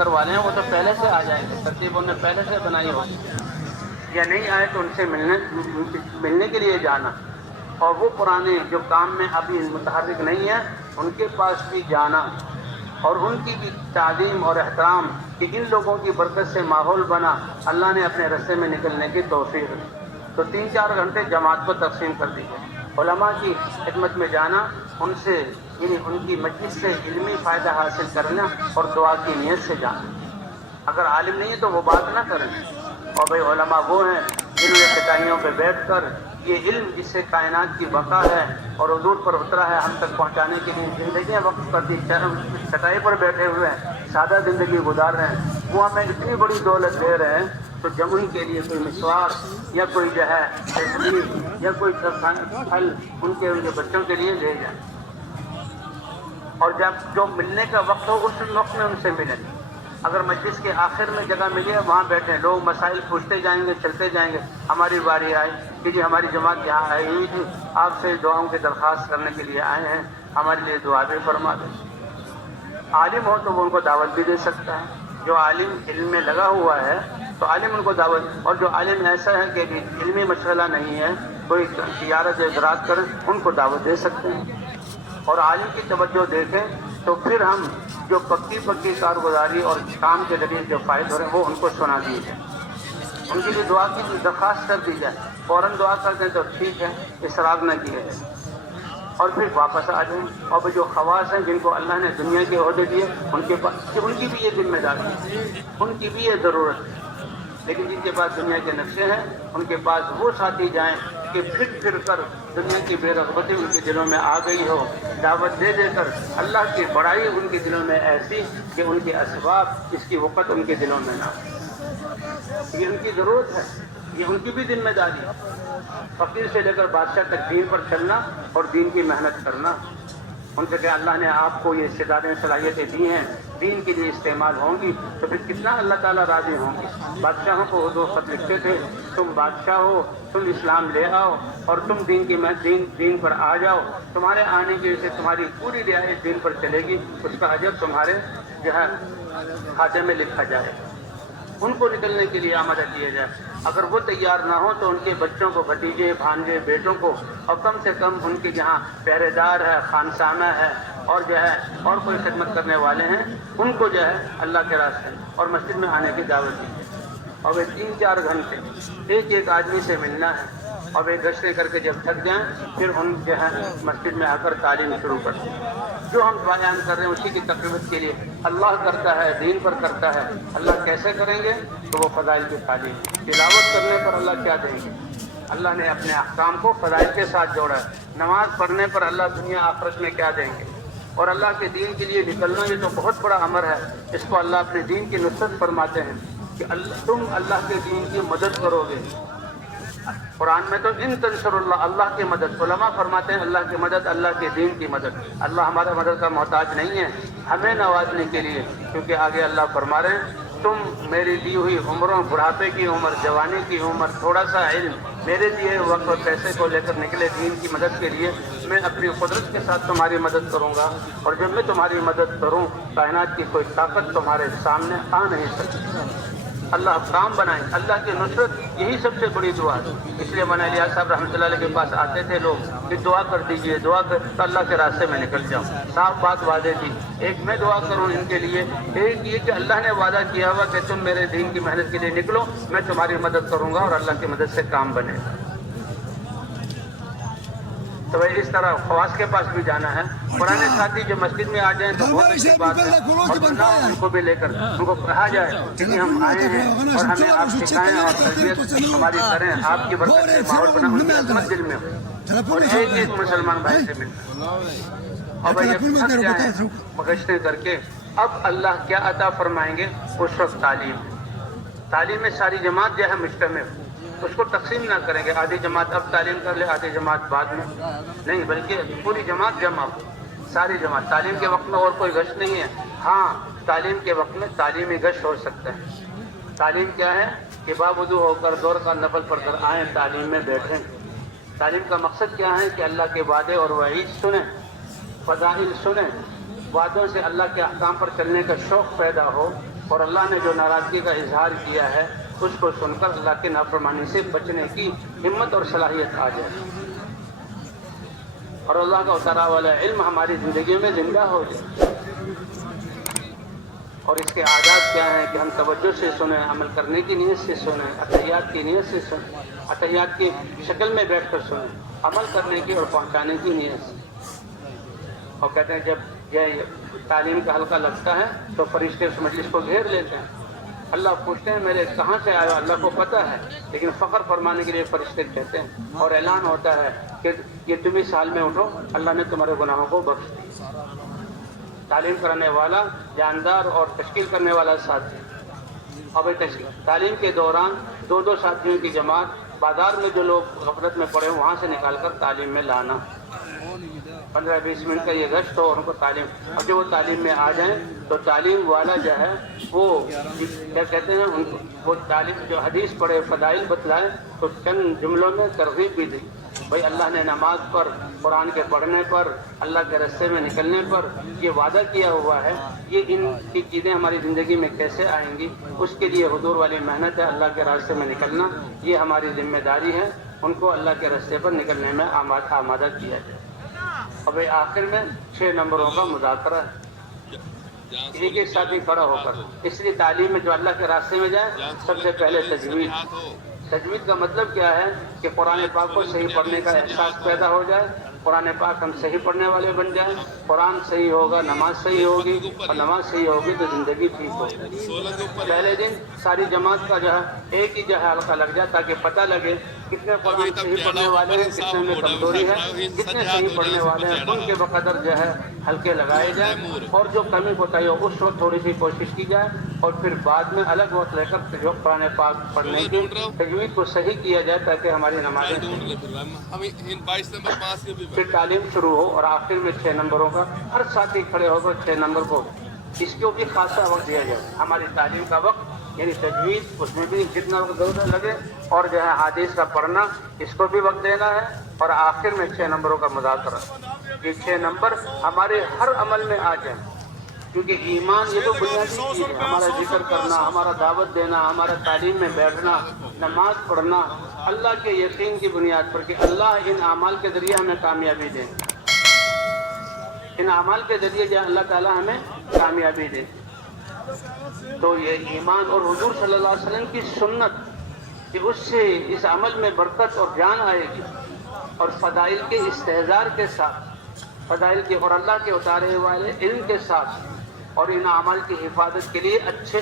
کر والے ہیں وہ تو پہلے سے آ جائیں گے، ترتیب انہوں نے پہلے سے بنائی ہوگی، یا نہیں آئے تو ان سے ملنے کے لیے جانا، اور وہ پرانے جو کام میں ابھی متحرک نہیں ہیں ان کے پاس بھی جانا، اور ان کی بھی تعظیم اور احترام کہ ان لوگوں کی برکت سے ماحول بنا، اللہ نے اپنے رستے میں نکلنے کی توفیق دی۔ تو 3-4 گھنٹے جماعت کو تقسیم کر دیجیے، علماء کی خدمت میں جانا، ان سے یعنی ان کی مجلس سے علمی فائدہ حاصل کرنا اور دعا کی نیت سے جانا۔ اگر عالم نہیں ہے تو وہ بات نہ کریں، اور بھائی علماء وہ ہیں جنہوں نے چٹائیوں پہ بیٹھ کر یہ علم جس سے کائنات کی بقا ہے اور حضور پر اترا ہے ہم تک پہنچانے کے لیے زندگیاں وقف کر دی، چٹائی پر بیٹھے ہوئے ہیں، سادہ زندگی گزار رہے ہیں، وہ ہمیں اتنی بڑی دولت دے رہے ہیں، تو جب ان کے لیے کوئی مسواک یا کوئی جو ہے تسبیح یا کوئی پھل ان کے بچوں کے لیے لے جائیں، اور جب جو ملنے کا وقت ہو اس وقت میں ان سے ملیں۔ اگر مجلس کے آخر میں جگہ ملی ہے وہاں بیٹھیں، لوگ مسائل پوچھتے جائیں گے، چلتے جائیں گے، ہماری باری آئی کہ جی ہماری جماعت یہاں آئی ہوئی تھی، آپ سے دعاؤں کی درخواست کرنے کے لیے آئے ہیں، ہمارے لیے دعا بھی فرما دیں۔ عالم ہو تو وہ ان کو دعوت بھی دے سکتا ہے، جو عالم علم میں لگا ہوا ہے تو عالم ان کو دعوت، اور جو عالم ایسا ہے کہ علمی مشغلہ نہیں ہے، کوئی تجارت ادراک کر ان کو دعوت دے سکتے ہیں۔ اور عالم کی توجہ دیکھیں تو پھر ہم جو پکی کارگزاری اور کام کے ذریعے جو فائد ہو رہے ہیں وہ ان کو سنا دیجیے، ان کے لیے دعا کی درخواست کر دی جائے، فوراً دعا کر دیں تو ٹھیک ہے، اسراف نہ کیے جائے، اور پھر واپس آ جائیں۔ اور جو خواص ہیں جن کو اللہ نے دنیا کے عہدے دیے ان کے پاس ان کی بھی یہ ذمہ داری ہے، ان کی بھی یہ ضرورت ہے، لیکن جن کے پاس دنیا کے نقشے ہیں ان کے پاس وہ ساتھی جائیں کہ پھر کر دنیا کی بے رغبتی ان کے دلوں میں آ گئی ہو، دعوت دے دے کر اللہ کی بڑائی ان کے دلوں میں ایسی کہ ان کے اسباب اس کی وقت ان کے دلوں میں نہ ہو۔ یہ ان کی ضرورت ہے، یہ ان کی بھی ذمہ داری ہے، فقیر سے لے کر بادشاہ تک دین پر چلنا اور دین کی محنت کرنا۔ ان سے کہ اللہ نے آپ کو یہ استعدادیں صلاحیتیں دی ہیں، دین کے لیے استعمال ہوں گی تو پھر کتنا اللہ تعالیٰ راضی ہوں گی۔ بادشاہوں کو حضور خط لکھتے تھے، تم بادشاہ ہو، تم اسلام لے آؤ اور تم دین پر آ جاؤ، تمہارے آنے کی وجہ سے تمہاری پوری رعایت دین پر چلے گی، اس کا اجر تمہارے جو ہے کھاتے میں لکھا جائے۔ ان کو نکلنے کے لیے آمادہ کیا جائے، اگر وہ تیار نہ ہو تو ان کے بچوں کو، بھتیجے بھانجے بیٹوں کو، اور کم سے کم ان کے جہاں پہرے دار ہے، خانسامہ ہے، اور جو ہے اور کوئی خدمت کرنے والے ہیں ان کو جو ہے اللہ کے راستے اور مسجد میں آنے کی دعوت دی۔ اور وہ 3-4 گھنٹے ایک آدمی سے ملنا ہے، اور وہ گشتیں کر کے جب تھک جائیں پھر ان جو ہے مسجد میں آ کر تعلیم شروع کر دیں۔ جو ہم بیان کر رہے ہیں اسی کی تقویت کے لیے اللہ کرتا ہے، دین پر کرتا ہے۔ اللہ کیسے کریں گے؟ تو وہ فضائل کی تعلیم، تلاوت کرنے پر اللہ کیا دیں گے؟ اللہ نے اپنے احکام کو فضائل کے ساتھ جوڑا ہے۔ نماز پڑھنے پر اللہ دنیا آخرت میں کیا دیں گے؟ اور اللہ کے دین کے لیے نکلنا یہ تو بہت بڑا امر ہے، اس کو اللہ اپنے دین کی نصرت فرماتے ہیں کہ تم اللہ کے دین کی مدد کرو گے۔ قرآن میں تو ان تنصر اللہ، اللہ کی مدد، علماء فرماتے ہیں اللہ کی مدد، اللہ کے دین کی مدد۔ اللہ ہمارا مدد کا محتاج نہیں ہے ہمیں نوازنے کے لیے، کیونکہ آگے اللہ فرما رہے ہیں تم میری دی ہوئی عمروں، بڑھاپے کی عمر، جوانی کی عمر، تھوڑا سا علم، میرے دیے وقت اور پیسے کو لے کر نکلے دین کی مدد کے لیے، میں اپنی قدرت کے ساتھ تمہاری مدد کروں گا، اور جب میں تمہاری مدد کروں کائنات کی کوئی طاقت تمہارے سامنے آ نہیں سکتی۔ اللہ کام بنائیں، اللہ کی نصرت یہی سب سے بڑی دعا ہے۔ اس لیے مولانا الیاس صاحب رحمۃ اللہ علیہ کے پاس آتے تھے لوگ کہ دعا کر دیجئے، دعا کر تو اللہ کے راستے میں نکل جاؤں۔ صاف بات وعدے تھی، ایک میں دعا کروں ان کے لیے، ایک یہ کہ اللہ نے وعدہ کیا ہوا کہ تم میرے دین کی محنت کے لیے نکلو، میں تمہاری مدد کروں گا اور اللہ کی مدد سے کام بنے گا۔ تو بھائی اس طرح خواص کے پاس بھی جانا ہے۔ پرانے ساتھی جو مسجد میں آ جائیں تو بہت اچھی بات ہے، اور بناؤ ان کو بھی لے کر ان کو کہا جائے کہ ہم آئے ہیں اور ہمیں آپ سکھائیں اور تربیت ہماری کریں، آپ کی برکت سے ماحول بنا، ان کی عظمت دل میں ہو، اور ایک مسلمان بھائی سے ملیں۔ اور بھائی جب تھک جائیں گشتیں کر کے، اب اللہ کیا عطا فرمائیں گے اس وقت تعلیم میں ساری جماعت جو ہے مجتمع، اس کو تقسیم نہ کریں گے آدھی جماعت اب تعلیم کر لے آدھی جماعت بعد میں، نہیں، بلکہ پوری جماعت جمع ہو، ساری جماعت۔ تعلیم کے وقت میں اور کوئی گشت نہیں ہے، ہاں تعلیم کے وقت میں تعلیمی گشت ہو سکتا ہے۔ تعلیم کیا ہے کہ باوضو ہو کر دور کا نفل پڑھ کر آئیں، تعلیم میں بیٹھیں۔ تعلیم کا مقصد کیا ہے کہ اللہ کے وعدے اور وعید سنیں، فضائل سنیں، وعدوں سے اللہ کے احکام پر چلنے کا شوق پیدا ہو، اور اللہ نے جو ناراضگی کا اظہار کیا ہے اس کو سن کر اللہ کی نافرمانی سے بچنے کی ہمت اور صلاحیت آ جائے، اور اللہ کا اترا والا علم ہماری زندگی میں زندہ ہو جائے۔ اور اس کے آداب کیا ہیں کہ ہم توجہ سے سنیں، عمل کرنے کی نیت سے سنیں، اتحیات کی نیت سے سنیں، اتحیات کی شکل میں بیٹھ کر سنیں، عمل کرنے کی اور پہنچانے کی نیت سے۔ اور کہتے ہیں جب یہ تعلیم کا حلقہ لگتا ہے تو فرشتے اس مجلس کو گھیر لیتے ہیں، اللہ پوچھتے ہیں میرے کہاں سے آئے ہو، اللہ کو پتہ ہے، لیکن فخر فرمانے کے لیے فرشتے کہتے ہیں، اور اعلان ہوتا ہے کہ یہ تم اس حال میں اٹھو، اللہ نے تمہارے گناہوں کو بخش دیا۔ تعلیم کرانے والا جاندار اور تشکیل کرنے والا ساتھی، اب تعلیم کے دوران دو دو ساتھیوں کی جماعت، بازار میں جو لوگ غفلت میں پڑے وہاں سے نکال کر تعلیم میں لانا، 15-20 منٹ کا یہ گشت ہو اور ان کو تعلیم، اور جب وہ تعلیم میں آ جائیں تو تعلیم والا جو ہے وہ کیا کہتے ہیں ان کو، وہ تعلیم جو حدیث پڑھے، فضائل بتلائے تو چند جملوں میں ترغیب بھی دی، بھائی اللہ نے نماز پر، قرآن کے پڑھنے پر، اللہ کے راستے میں نکلنے پر یہ وعدہ کیا ہوا ہے، یہ ان کی چیزیں ہماری زندگی میں کیسے آئیں گی، اس کے لیے حضور والی محنت ہے، اللہ کے راستے میں نکلنا یہ ہماری ذمہ داری ہے، ان کو اللہ کے راستے پر نکلنے میں آمادہ کیا جائے۔ اب آخر میں 6 نمبروں کا مذاکرہ ہے، ایک ایک ساتھی کھڑا ہو کر، اس لیے تعلیم میں جو اللہ کے راستے میں جائے سب سے پہلے تجوید۔ تجوید کا مطلب کیا ہے کہ قرآن پاک کو صحیح پڑھنے کا احساس پیدا ہو جائے، قرآن پاک ہم صحیح پڑھنے والے بن جائیں، قرآن صحیح ہوگا نماز صحیح ہوگی، اور نماز صحیح ہوگی تو زندگی ٹھیک ہوگی۔ پہلے دن ساری جماعت کا جو ہے ایک ہی جو ہے حلقہ لگ جائے تاکہ پتہ لگے کتنے قرآن صحیح پڑھنے والے ہیں، کتنے میں کمزوری ہے، کتنے صحیح پڑھنے والے ہیں، ان کے بقدر جو ہے حلقے لگائے جائیں، اور جو کمی کوتاہی ہو اس وقت تھوڑی سی کوشش کی جائے، اور پھر بعد میں الگ وقت لے کر جو قرآن پاک پڑھنے کی تجوید کو صحیح کیا جائے تاکہ ہماری نمازیں۔ پھر تعلیم شروع ہو اور آخر میں 6 نمبروں کا ہر ساتھی کھڑے ہو کر 6 نمبر کو اس کو بھی خاصا وقت دیا جائے، ہماری تعلیم کا وقت یعنی تجوید، اس میں بھی جتنا وقت ضرورت لگے، اور جو ہے حدیث کا پڑھنا اس کو بھی وقت دینا ہے، اور آخر میں 6 نمبروں کا مذاکرہ۔ یہ 6 نمبر ہمارے ہر عمل میں آ جائیں، کیونکہ ایمان یہ تو بنیادی چیز ہے، ہمارا ذکر کرنا، ہمارا دعوت دینا، ہمارا تعلیم میں بیٹھنا، نماز پڑھنا، اللہ کے یقین کی بنیاد پر کہ اللہ ان اعمال کے ذریعے ہمیں کامیابی دے، ان اعمال کے ذریعے جو اللہ تعالیٰ ہمیں کامیابی دے۔ تو یہ ایمان اور حضور صلی اللہ علیہ وسلم کی سنت کہ اس سے اس عمل میں برکت اور جان آئے گی، اور فضائل کے استحضار کے ساتھ، فضائل کے اور اللہ کے اتارے والے علم کے ساتھ، اور ان اعمال کی حفاظت کے لیے اچھے